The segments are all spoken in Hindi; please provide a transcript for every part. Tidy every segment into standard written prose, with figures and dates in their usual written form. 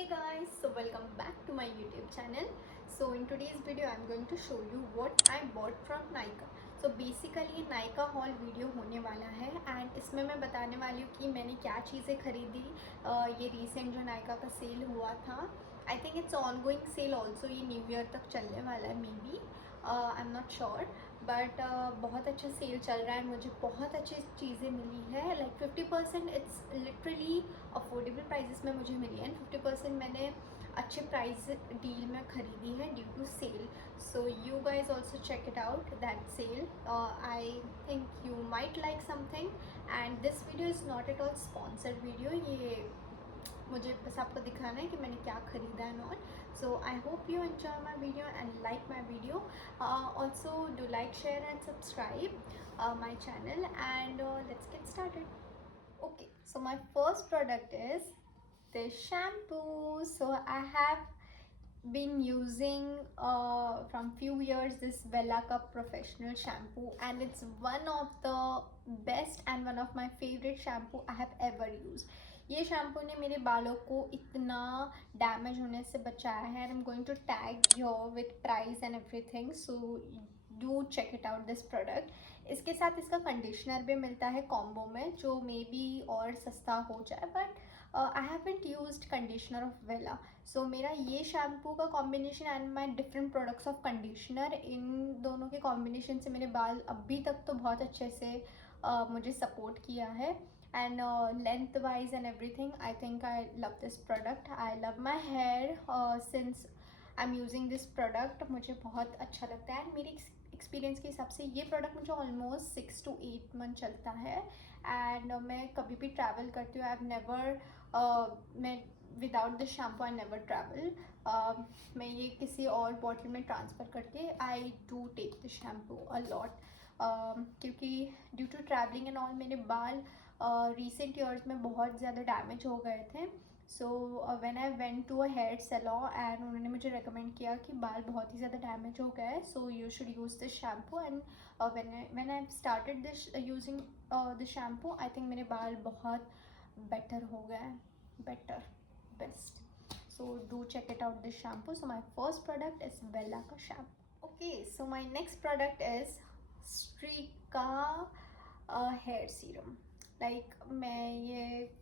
Hey guys, so welcome back to my YouTube channel. So in today's video I'm going to show you what I bought from Nykaa. So basically Nykaa haul video होने वाला है एंड इसमें मैं बताने वाली हूँ कि मैंने क्या चीज़ें खरीदी। ये रिसेंट जो Nykaa का सेल हुआ था, I think it's on going sale also, ये न्यू ईयर तक चलने वाला है maybe, I am not sure, but बहुत अच्छा सेल चल रहा है। मुझे बहुत अच्छी चीज़ें मिली है, like 50%, it's literally affordable prices में मुझे मिली है। 50% मैंने अच्छे प्राइस डील में खरीदी है due to sale. So you guys also check it out that sale. I think you might like something and this video is not at all sponsored video. ये मुझे बस आपको दिखाना है कि मैंने क्या खरीदा है not. So I hope you enjoy my video and like my video. Also do like, share and subscribe my channel and let's get started. Okay, so my first product is this shampoo. So I have been using from few years this Bella Cup professional shampoo, and it's one of the best and one of my favorite shampoo I have ever used. ये शैम्पू ने मेरे बालों को इतना डैमेज होने से बचाया है। I am going to tag your with price and everything, so do check it out this product. इसके साथ इसका कंडीशनर भी मिलता है कॉम्बो में, जो मे बी और सस्ता हो जाए, but I haven't used conditioner of Wella. So मेरा ये शैम्पू का combination and my different products of conditioner, इन दोनों के कॉम्बिनेशन से मेरे बाल अभी तक तो बहुत अच्छे से मुझे सपोर्ट किया है। And length wise and everything, I think I love this product. I love my here since I am using this product. मुझे बहुत अच्छा लगता है एंड मेरी एक्सपीरियंस के हिसाब से ये प्रोडक्ट मुझे ऑलमोस्ट 6 to 8 मंथ चलता है। एंड मैं कभी भी ट्रैवल करती हूँ, आई हैव नेवर, मैं without this shampoo I never travel. मैं ये किसी और बॉटल में ट्रांसफ़र करके I do take this shampoo a lot, क्योंकि due to travelling and all मेरे बाल रिसेंट ईयर्स में बहुत ज़्यादा डैमेज हो गए थे। So when I went to a hair salon and उन्होंने मुझे रेकमेंड किया कि बाल बहुत ही ज़्यादा डैमेज हो गया है, so you should use this shampoo. And when I started this using this shampoo, I think मेरे बाल बहुत बेटर हो गए हैं, better, best. So do check it out this shampoo. So my first product is बेला का शैम्पू। Okay, so my next product is स्ट्रीका हेयर सीरम। लाइक मैं ये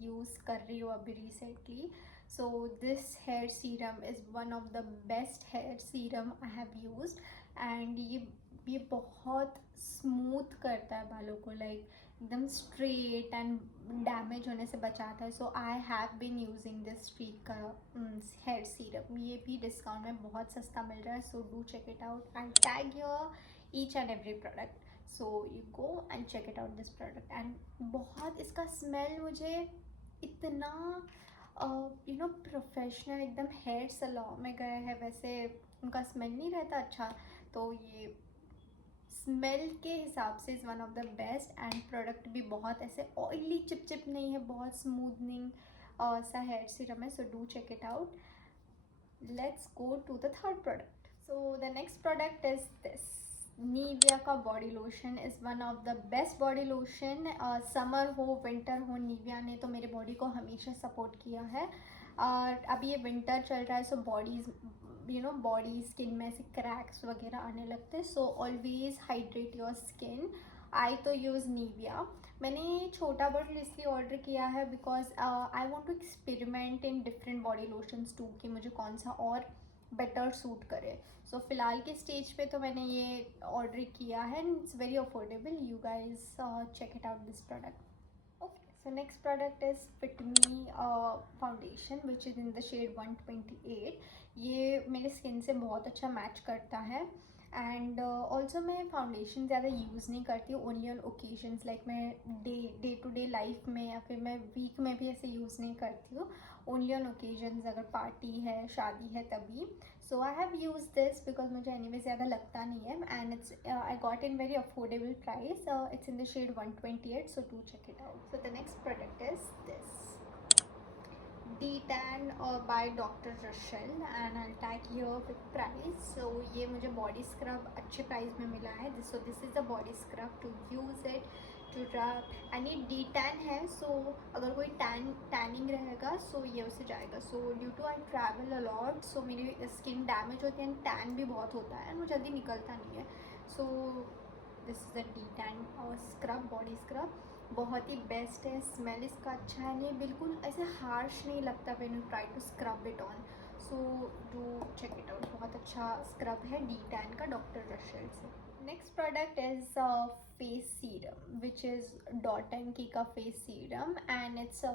यूज़ कर रही हूँ अभी recently. So this hair serum is one of the best hair serum I have used. And ये बहुत स्मूथ करता है बालों को, लाइक एकदम स्ट्रेट एंड डैमेज होने से बचाता है। So I have been using this Streax का हेयर सीरम। ये भी डिस्काउंट में बहुत सस्ता मिल रहा है, so do check it out and tag your each and every product. So you go and check it out this product. And बहुत इसका स्मेल मुझे इतना प्रोफेशनल, एकदम हेयर सैलून में गए हैं वैसे उनका स्मेल नहीं रहता अच्छा, तो ये स्मेल के हिसाब से is one of the best. And product भी बहुत ऐसे ऑयली चिपचिप नहीं है, बहुत स्मूथनिंग सा हेयर सीरम है। So do check it out. Let's go to the third product. So the next product is this Nivea का body lotion. Is one of the best body lotion. Summer हो विंटर हो, नीविया ने तो मेरे बॉडी को हमेशा सपोर्ट किया है। और अभी ये विंटर चल रहा है, सो बॉडी स्किन में ऐसे क्रैक्स वगैरह आने लगते हैं। So always hydrate your skin. I तो यूज़ नीविया। मैंने छोटा बॉटल इसलिए ऑर्डर किया है because I want to experiment in different body lotions too, कि मुझे कौन सा और बेटर सूट करे। सो फिलहाल के स्टेज पे तो मैंने ये ऑर्डर किया है and it's very affordable. You guys check it out this product. Okay, so next product is fit me foundation which is in the shade 128। ये मेरे स्किन से बहुत अच्छा मैच करता है। एंड ऑल्सो मैं फाउंडेशन ज़्यादा यूज़ नहीं करती हूँ, ओनली ऑन ओकेजन्स, लाइक मैं डे टू डे लाइफ में या फिर मैं वीक में भी ऐसे यूज़ नहीं करती हूँ, ओनली ऑन ओकेजन्स, अगर पार्टी है, शादी है तभी। So I have use this because मुझे एनीवे ज़्यादा लगता नहीं है and it's I got in very affordable price. It's in the shade 128, so do check it out. So the next product is this D-Tan by Dr. Rachel and I'll tag here with price. So ये मुझे बॉडी स्क्रब अच्छे प्राइस में मिला है। So this is a body scrub. To use it to wrap and ये डी टैन है, सो अगर कोई टैनिंग रहेगा सो ये उसे जाएगा. So due to I travel a lot, so मेरी स्किन डैमेज होती है एंड टैन भी बहुत होता है, वो जल्दी निकलता नहीं है. So this is the D tan scrub, body scrub. बहुत ही बेस्ट है, स्मेल इसका अच्छा है, ये बिल्कुल ऐसे हार्श नहीं लगता when you try to scrub it on. So do check it out, बहुत अच्छा स्क्रब है डी टैन का डॉक्टर रशेल से. Next product is face serum which is dot and key का face serum and it's a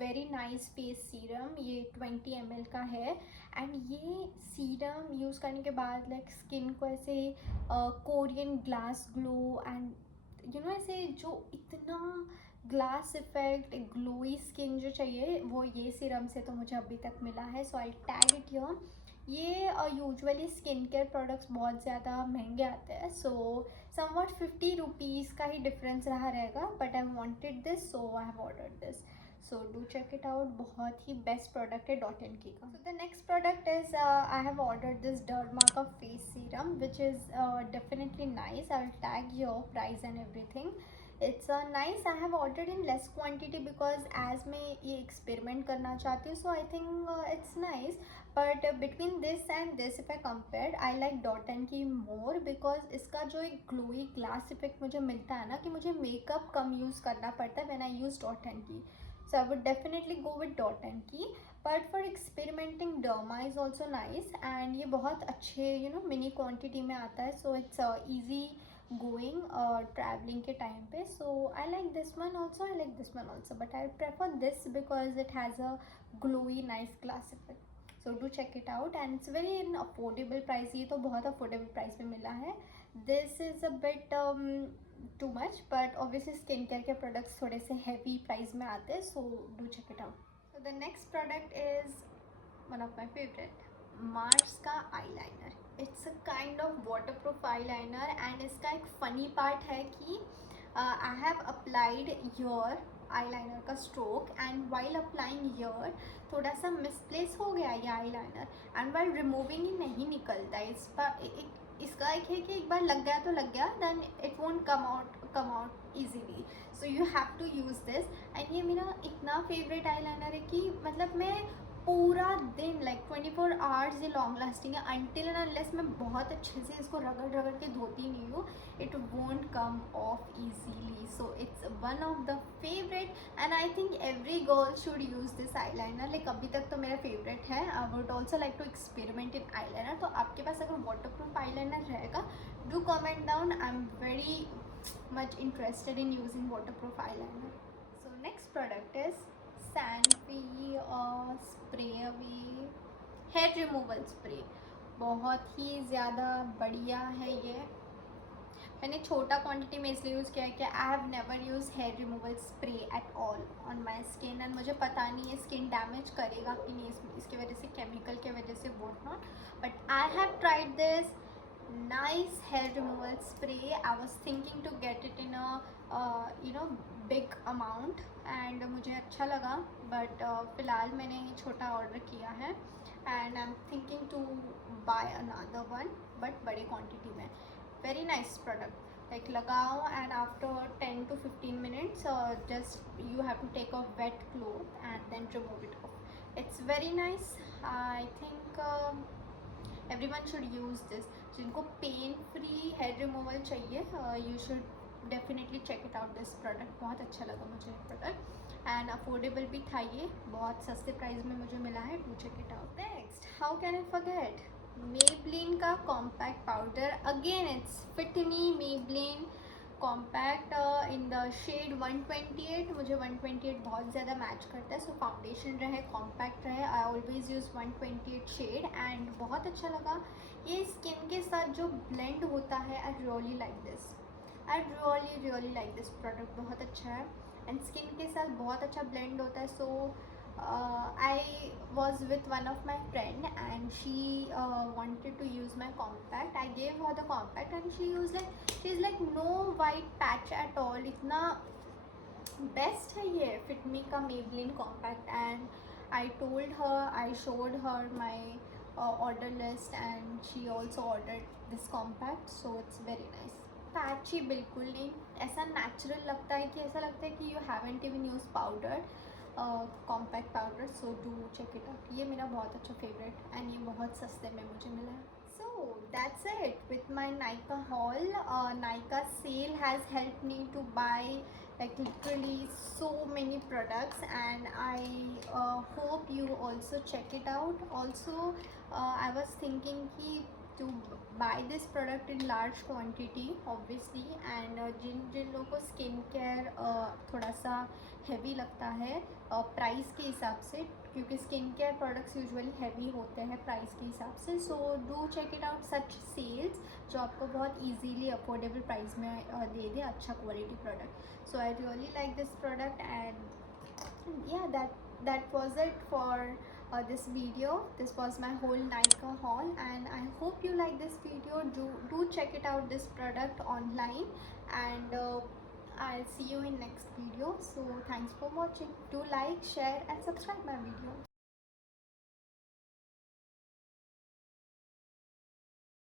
very nice face serum. ये 20 ml का है एंड ये सीरम यूज़ करने के बाद लाइक स्किन को ऐसे Korean glass glow and you know ऐसे जो इतना ग्लास इफेक्ट ग्लोई स्किन जो चाहिए वो ये सीरम से तो मुझे अभी तक मिला है. So I tag it here. ये यूजुअली स्किन केयर प्रोडक्ट्स बहुत ज़्यादा महंगे आते हैं, सो समवॉट 50 रुपीज़ का ही डिफरेंस रहा रहेगा, but I wanted this so I have ordered this. So do check it out, बहुत ही बेस्ट प्रोडक्ट है डॉट एंड की का. So the next product is I have ordered this derma का face serum which is definitely nice. I will tag your price and everything. It's nice. I have ordered in less quantity because as मैं ये एक्सपेरिमेंट करना चाहती हूँ, so I think it's nice. But between this and this if I compare, I like dot and की मोर बिकॉज इसका जो एक ग्लोई ग्लास इफेक्ट मुझे मिलता है ना कि मुझे मेकअप कम यूज़ करना पड़ता है when I use dot and की. So I would definitely go with Dot and Key. But for experimenting, Derma is also nice and ये बहुत अच्छे mini quantity में आता है, so it's easy going traveling के time पे. So I like this one also, I like this one also, but I prefer this because it has a glowy nice glass effect. So do check it out and it's very in affordable price. ये तो बहुत affordable price पे मिला है. This is a bit too much, but obviously skin care के प्रोडक्ट्स थोड़े से हैवी प्राइस में आते हैं, so do check it out. So the next product is one of my favourite, Mars का eyeliner. It's a kind of water proof eyeliner and इसका एक फ़नी पार्ट है कि I have applied your eyeliner का स्ट्रोक एंड वाइल अप्लाइंग ईयर थोड़ा सा मिसप्लेस हो गया ये आईलाइनर एंड वाइल रिमूविंग ही नहीं निकलता है. इसका एक है कि एक बार लग गया तो लग गया, then it won't come out easily. So you have to use this and ये मेरा इतना फेवरेट आईलाइनर है कि मतलब मैं पूरा दिन लाइक 24 आवर्स ये लॉन्ग लास्टिंग है अनटिल एंड अनलेस मैं बहुत अच्छे से इसको रगड़ के धोती नहीं हूँ, it won't come off easily. So it's one of the favourite and I think every girl should use this eyeliner. Like अभी तक तो मेरा फेवरेट है. I would also like to experiment in eyeliner. तो आपके पास अगर वाटर प्रूफ आईलाइनर रहेगा, do comment down. I am very much interested in using water proof eyeliner. So next product is सैनवी spray away hair removal spray. बहुत ही ज़्यादा बढ़िया है ये. मैंने छोटा क्वांटिटी में इसलिए यूज़ किया है कि I have never use hair removal spray at all on my skin and मुझे पता नहीं है स्किन डैमेज करेगा कि नहीं इसकी वजह से, केमिकल के वजह से, what not. But I have tried this nice hair removal spray. I was thinking to get it in a big amount and मुझे अच्छा लगा, but फ़िलहाल मैंने ये छोटा ऑर्डर किया है and I'm thinking to buy another one but बड़े क्वांटिटी में. Very nice product. Like लगाओ and after 10 to 15 minutes just you have to take off wet cloth and then remove it off. It's very nice. I think everyone should use this. जिनको पेन फ्री हेयर रिमूवल चाहिए, you should definitely check it out. This product बहुत अच्छा लगा मुझे ये प्रोडक्ट एंड अफोर्डेबल भी था. ये बहुत सस्ते प्राइस में मुझे मिला है. Do check it out. Next, how can I forget, Maybelline का compact powder. Again it's fit me Maybelline compact in the shade 128. मुझे 128 बहुत ज़्यादा मैच करता है. सो फाउंडेशन रहे, कॉम्पैक्ट रहे, I always use 128 shade and बहुत अच्छा लगा. ये स्किन के साथ जो ब्लेंड होता है, I really like this. I really like this product. बहुत अच्छा है एंड स्किन के साथ बहुत अच्छा ब्लेंड होता है. सो I was with one of my friend and she wanted to use my compact. I gave her the compact and she's like no white patch at all. इतना बेस्ट है ये फिट मी का Maybelline compact and I told her, I showed her my order list and she also ordered this compact, so it's very nice. Patchy बिल्कुल नहीं, ऐसा नेचुरल लगता है कि ऐसा लगता है कि you haven't even use powder, compact powder. So do check it out. ये मेरा बहुत अच्छा फेवरेट एंड ये बहुत सस्ते में मुझे मिला है. So that's it with my Nykaa haul. Nykaa sale has helped me to buy like literally so many products, and I hope you also check it out. Also, I was thinking ki to buy this product in large quantity obviously, and जिन जिन लोगों को स्किन केयर थोड़ा सा हैवी लगता है प्राइस के हिसाब से, क्योंकि skin care products usually heavy होते हैं प्राइस के हिसाब से. So do check it out such sales जो आपको बहुत इजीली अफोर्डेबल प्राइस में दे दे अच्छा quality product. So I really like this product, and या that was it for this video. This was my whole Nykaa haul, and I hope you like this video. Do check it out, this product online, and I'll see you in next video. So thanks for watching. Do like, share and subscribe my video.